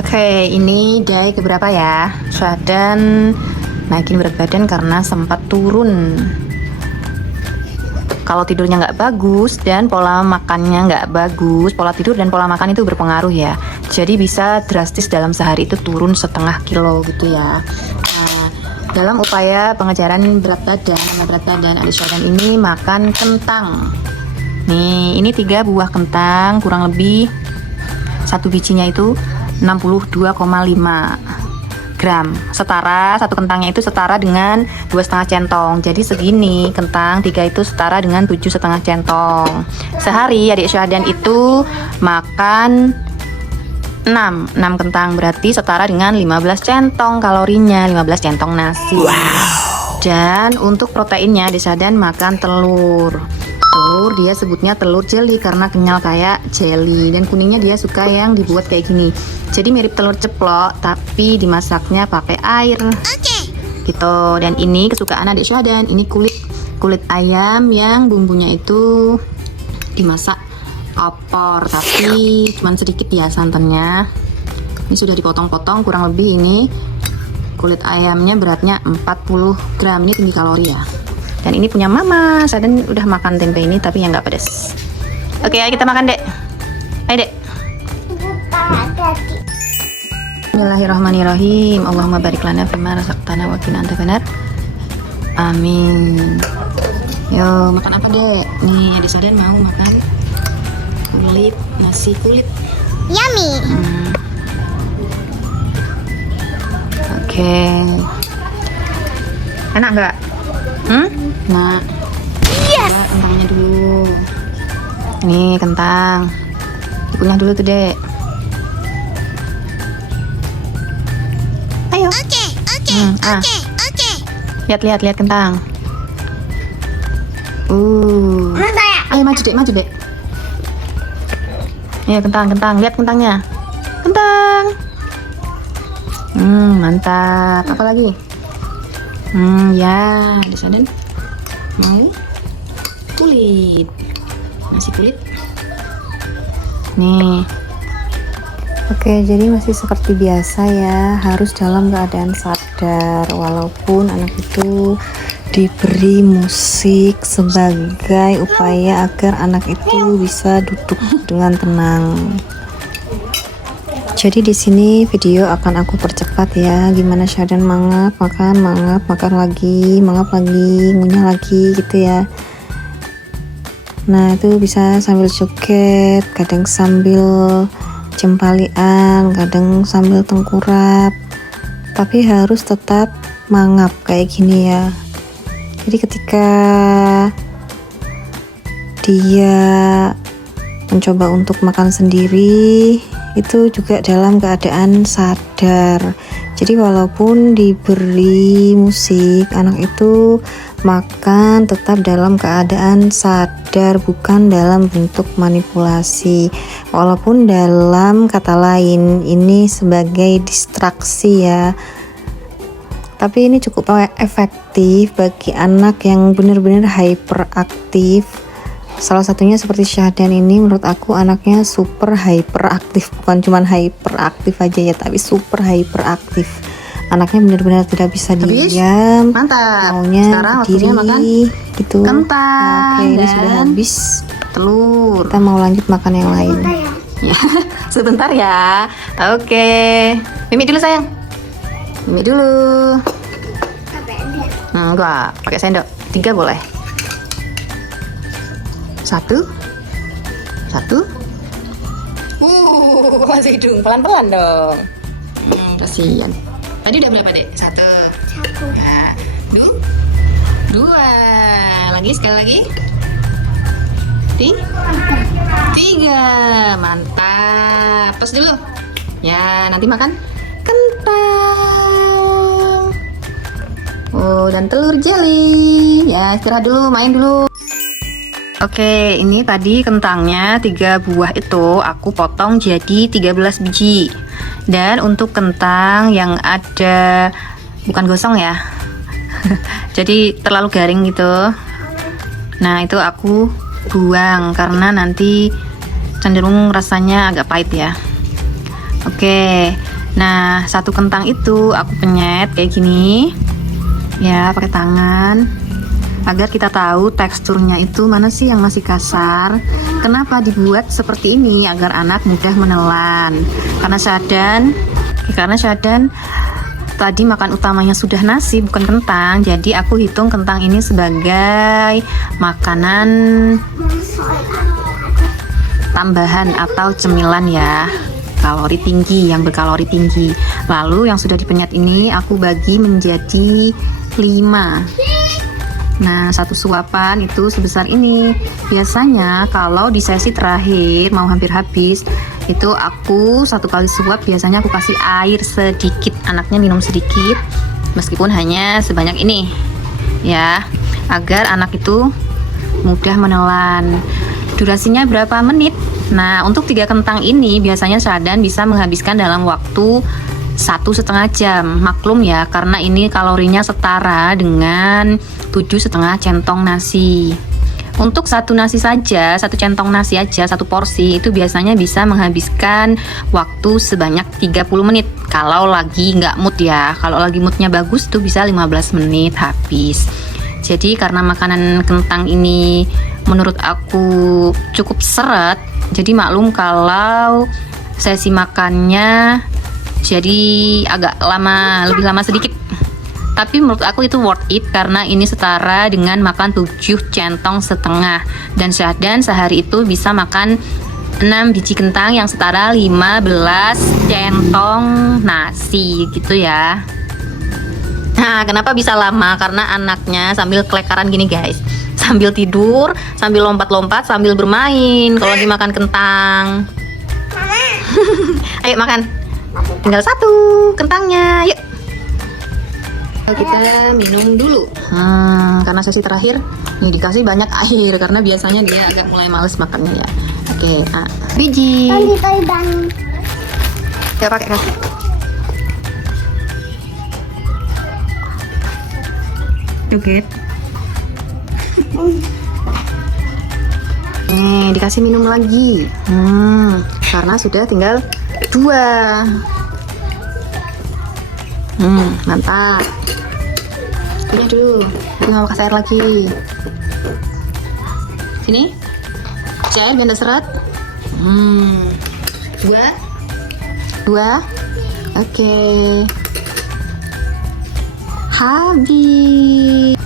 Oke, ini day keberapa ya? Syahdan naikin berat badan karena sempat turun. Kalau tidurnya nggak bagus dan pola makannya nggak bagus, pola tidur dan pola makan itu berpengaruh ya. Jadi bisa drastis dalam sehari itu turun setengah kilo gitu ya. Nah, dalam upaya pengejaran berat badan, adik Syahdan ini makan kentang. Nih, ini 3 buah kentang, kurang lebih satu bijinya itu 62,5 gram. Satu kentangnya itu setara dengan 2,5 centong. Jadi segini kentang 3 itu setara dengan 7,5 centong. Sehari adik Syahdan itu makan 6 kentang, berarti setara dengan 15 centong kalorinya, 15 centong nasi. Dan untuk proteinnya adik Syahdan makan telur. Telur dia sebutnya telur jelly karena kenyal kayak jelly, dan kuningnya dia suka yang dibuat kayak gini. Jadi mirip telur ceplok tapi dimasaknya pakai air. Gitu. Dan ini kesukaan adik Syahdan, ini kulit ayam yang bumbunya itu dimasak opor tapi cuman sedikit ya santannya. Ini sudah dipotong-potong, kurang lebih ini kulit ayamnya beratnya 40 gram. Ini tinggi kalori ya. Dan ini punya mama, Syahdan udah makan tempe ini tapi yang nggak pedas. Oke, ayo kita makan dek. Ayo dek. Bismillahirrahmanirrahim. Allahumma barik lana fima razaqtana wa qina adzabannar. Amin. Yo, makan apa dek? Nih adik Syahdan mau makan kulit, nasi kulit. Yummy. Oke. Enak nggak? Nah, Yes. kentangnya dulu. Ini kentang. Dikunyah dulu tuh, Dek. Ayo. Oke. Lihat kentang. Mana ya? Ayo maju, Dek. Ayo kentang. Lihat kentangnya. Kentang. Mantap. Apa lagi? Ya, di sana mau kulit, nasi kulit. Nih. Oke, jadi masih seperti biasa ya, harus dalam keadaan sadar walaupun anak itu diberi musik sebagai upaya agar anak itu bisa duduk dengan tenang. Jadi di sini video akan aku percepat ya, gimana Syahdan mangap makan lagi, ngunyah lagi gitu ya. Nah itu bisa sambil joget, kadang sambil jempalian, kadang sambil tengkurap, tapi harus tetap mangap kayak gini ya. Jadi ketika dia mencoba untuk makan sendiri itu juga dalam keadaan sadar. Jadi walaupun diberi musik, anak itu makan tetap dalam keadaan sadar, bukan dalam bentuk manipulasi. Walaupun dalam kata lain ini sebagai distraksi ya, tapi ini cukup efektif bagi anak yang benar-benar hyperaktif. Salah satunya seperti Syahdan ini, menurut aku anaknya super hyperaktif, bukan cuman hyperaktif aja ya, tapi super hyperaktif. Anaknya benar-benar tidak bisa diam, mantap. maunya Sekarang waktunya makan gitu. kentang Oke, ini dan sudah habis telur. Kita mau lanjut makan yang lain. Ya. Sebentar ya. Oke, Mimi dulu sayang. Mimi dulu. Enggak, pakai sendok. 3 boleh. 1 masih hidung, pelan-pelan dong. Kasihan. Tadi udah berapa dek? 1 nah, 2 lagi, sekali lagi 3 mantap. Terus dulu ya, nanti makan kentang dan telur jelly ya. Istirahat dulu, main dulu. Oke, ini tadi kentangnya 3 buah itu aku potong jadi 13 biji. Dan untuk kentang yang ada, bukan gosong ya, jadi terlalu garing gitu, nah itu aku buang karena nanti cenderung rasanya agak pahit ya. Oke, Nah, satu kentang itu aku penyet kayak gini ya, pakai tangan agar kita tahu teksturnya itu mana sih yang masih kasar. Kenapa dibuat seperti ini? Agar anak mudah menelan. Karena Syadan tadi makan utamanya sudah nasi bukan kentang, jadi aku hitung kentang ini sebagai makanan tambahan atau cemilan ya, kalori tinggi, yang berkalori tinggi. Lalu yang sudah dipenyet ini aku bagi menjadi 5. Nah, satu suapan itu sebesar ini. Biasanya kalau di sesi terakhir mau hampir habis, itu aku 1 kali suap biasanya aku kasih air sedikit, anaknya minum sedikit meskipun hanya sebanyak ini ya, agar anak itu mudah menelan. Durasinya berapa menit? Nah, untuk 3 kentang ini biasanya Syadan bisa menghabiskan dalam waktu 1,5 jam. Maklum ya, karena ini kalorinya setara dengan 7,5 centong nasi. Untuk satu nasi saja, 1 centong nasi aja, 1 porsi itu biasanya bisa menghabiskan waktu sebanyak 30 menit. Kalau lagi nggak mood ya, kalau lagi moodnya bagus tuh bisa 15 menit habis. Jadi karena makanan kentang ini menurut aku cukup seret, jadi maklum kalau sesi makannya jadi agak lama, lebih lama sedikit. Tapi menurut aku itu worth it karena ini setara dengan makan 7,5 centong. Dan Syadan sehari itu bisa makan 6 biji kentang yang setara 15 centong nasi gitu ya. Nah, kenapa bisa lama? Karena anaknya sambil kelekaran gini guys, sambil tidur, sambil lompat-lompat, sambil bermain kalau dimakan kentang. Ayo makan, tinggal 1 kentangnya, yuk. Kita minum dulu karena sesi terakhir ini dikasih banyak air karena biasanya dia agak mulai males makannya ya. Oke, biji ya, pakai kaki. Joget. Nih dikasih minum lagi karena sudah tinggal 2. Mantap. Punya dulu, ini mau kasih air lagi. Sini, kasih air biar nggak seret. 2. Oke. Habis.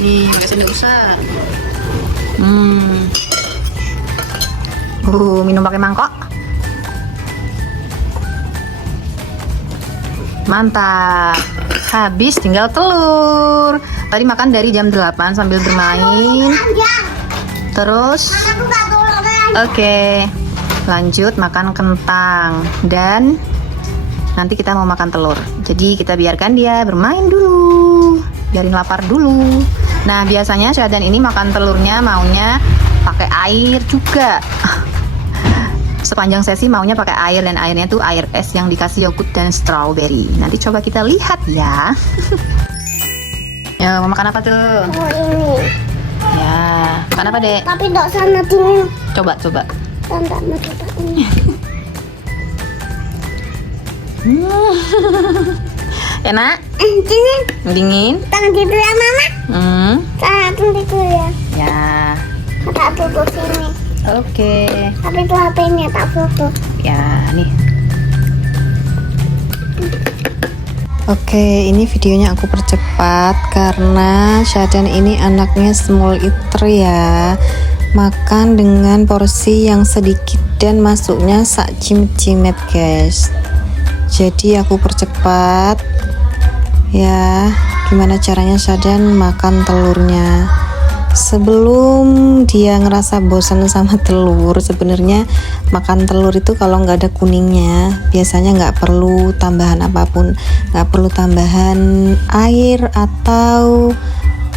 Nih, pakai sendok besar. Minum pakai mangkok. Mantap. Habis tinggal telur. Tadi makan dari jam 8 sambil bermain. Terus oke, lanjut makan kentang dan nanti kita mau makan telur. Jadi kita biarkan dia bermain dulu, biarin lapar dulu. Nah, biasanya Syadan ini makan telurnya maunya pakai air juga. Sepanjang sesi maunya pakai air, dan airnya tuh air es yang dikasih yogurt dan strawberry. Nanti coba kita lihat ya. Ya, mau makan apa tuh? Oh, ini. Ya, makan apa dek? Tapi dok sana dingin. Coba. Tanda ini. Enak? Dingin. Dingin? Tangan tidur ya mama. Tangan tidur ya. Ya. Tak tutup sini. Oke. Tapi itu HP-nya tak tutup. Ya, nih. Oke, ini videonya aku percepat karena Syadan ini anaknya small eater ya. Makan dengan porsi yang sedikit dan masuknya sak cimet-cimet guys. Jadi aku percepat ya. Gimana caranya Syadan makan telurnya. Sebelum dia ngerasa bosan sama telur, sebenarnya makan telur itu kalau nggak ada kuningnya biasanya nggak perlu tambahan apapun, nggak perlu tambahan air atau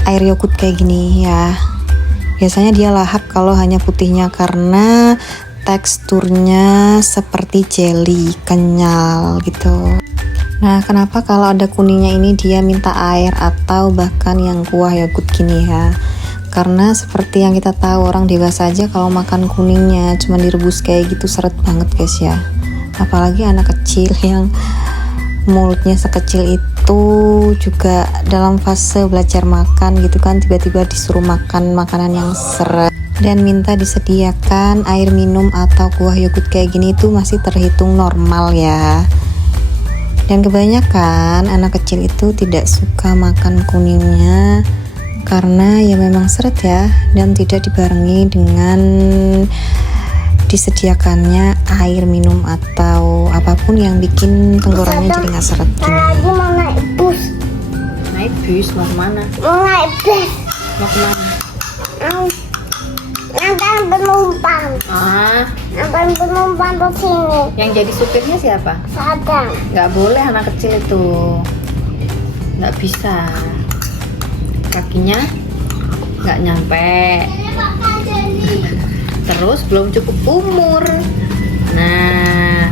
air yogurt kayak gini ya. Biasanya dia lahap kalau hanya putihnya karena teksturnya seperti jelly, kenyal gitu. Nah, kenapa kalau ada kuningnya ini dia minta air atau bahkan yang kuah yogurt gini ya? Karena seperti yang kita tahu, orang dewasa aja kalau makan kuningnya cuma direbus kayak gitu seret banget guys ya. apalagi anak kecil yang mulutnya sekecil itu, juga dalam fase belajar makan gitu kan, tiba-tiba disuruh makan makanan yang seret dan minta disediakan air minum atau kuah yogurt kayak gini itu masih terhitung normal ya. Dan kebanyakan anak kecil itu tidak suka makan kuningnya karena ya memang seret ya, dan tidak dibarengi dengan disediakannya air minum atau apapun yang bikin tenggorokannya jadi nggak seret gini. Lagi mau naik bus. Naik bus mau kemana? Mau naik bus. Mau kemana? Nanti penumpang. Nanti penumpang ke sini. Yang jadi supirnya siapa? Sadam. Nggak boleh anak kecil itu, nggak bisa, kakinya nggak nyampe, terus belum cukup umur. Nah,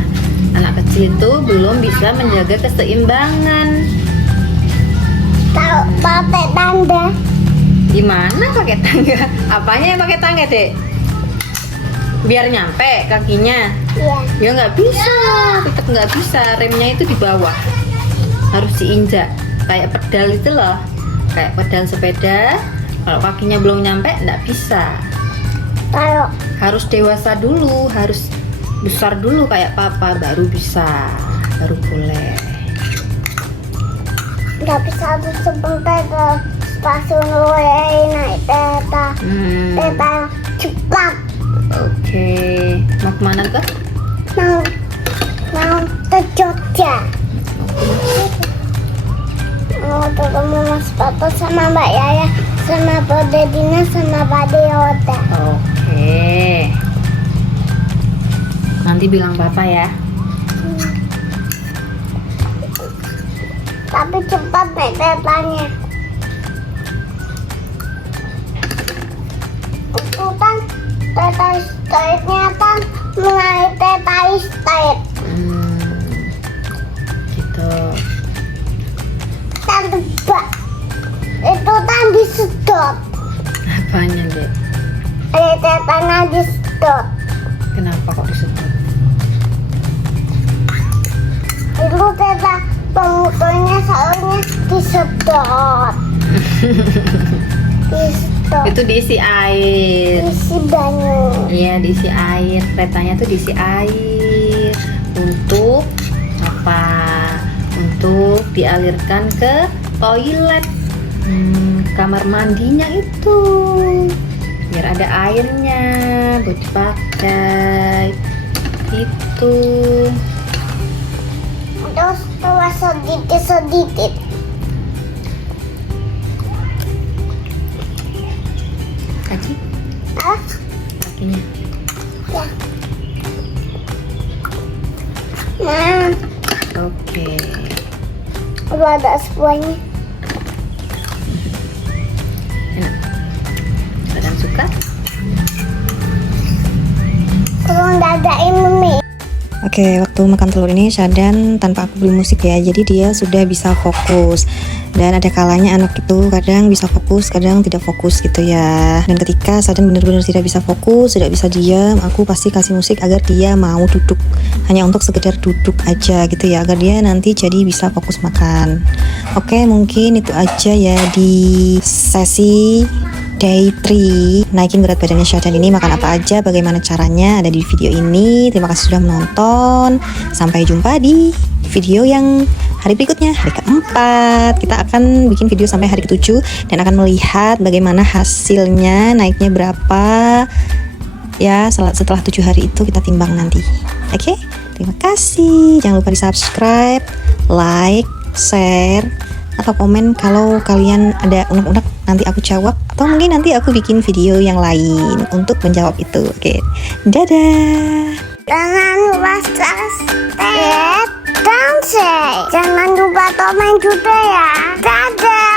anak kecil itu belum bisa menjaga keseimbangan. Tahu pakai tanda. Gimana pakai tangga? Apanya yang pakai tangga, Dek? Biar nyampe kakinya. Iya. Ya nggak bisa, tetap nggak bisa. Remnya itu di bawah, harus diinjak kayak pedal itu loh, kayak pedal sepeda. Kalau kakinya belum nyampe nggak bisa. Kalau Harus dewasa dulu, harus besar dulu kayak papa, baru bisa, baru boleh. nggak bisa tuh sebentar ke stasiun mulai naik kereta. Kereta cepat. Oke, mau kemana tuh? Mau ke Jogja. Mau ketemu Mas Papa sama Mbak Yaya sama Pak Dedina sama Pak Deota. Oke, nanti bilang papa ya. Tapi cepat naik keretanya. Itu kan kereta istirahatnya kan menaik kereta istirahat. Gitu. Kan tebak. Itu kan disedot. Apanya, Dek? Keretanya disedot. Kenapa kok disebut? Itu kereta pemutarnya soalnya disedot. Disedot. Itu diisi air. Isi banyu. Iya, diisi air. Keretanya tuh diisi air. Untuk apa? Untuk dialirkan ke toilet, kamar mandinya itu, biar ada airnya buat dipakai. Itu. Terus keluar sedikit. Kaki, Ah, kakinya. ya. Nah, Oke. udah ada semuanya. Enak. Kadang suka. Kalau nggak ada Indomie. Oke, waktu makan telur ini Syadan tanpa aku beli musik ya, jadi dia sudah bisa fokus. Dan ada kalanya anak itu kadang bisa fokus, kadang tidak fokus gitu ya. Dan ketika Syadan benar-benar tidak bisa fokus, tidak bisa diam, aku pasti kasih musik agar dia mau duduk, hanya untuk sekedar duduk aja gitu ya, agar dia nanti jadi bisa fokus makan. Oke, mungkin itu aja ya di sesi Day 3 naikin berat badannya Syadan ini. Makan apa aja, bagaimana caranya, ada di video ini. Terima kasih sudah menonton. Sampai jumpa di video yang hari berikutnya, hari keempat. Kita akan bikin video sampai hari ke-7 dan akan melihat bagaimana hasilnya, naiknya berapa ya. Setelah 7 hari itu kita timbang nanti. Oke, terima kasih. Jangan lupa di subscribe, like, share, atau komen kalau kalian ada unek-unek, nanti aku jawab, atau mungkin nanti aku bikin video yang lain untuk menjawab itu. Oke, dadah. Jangan lupa subscribe dan share. Jangan lupa komen juga ya. Dadah.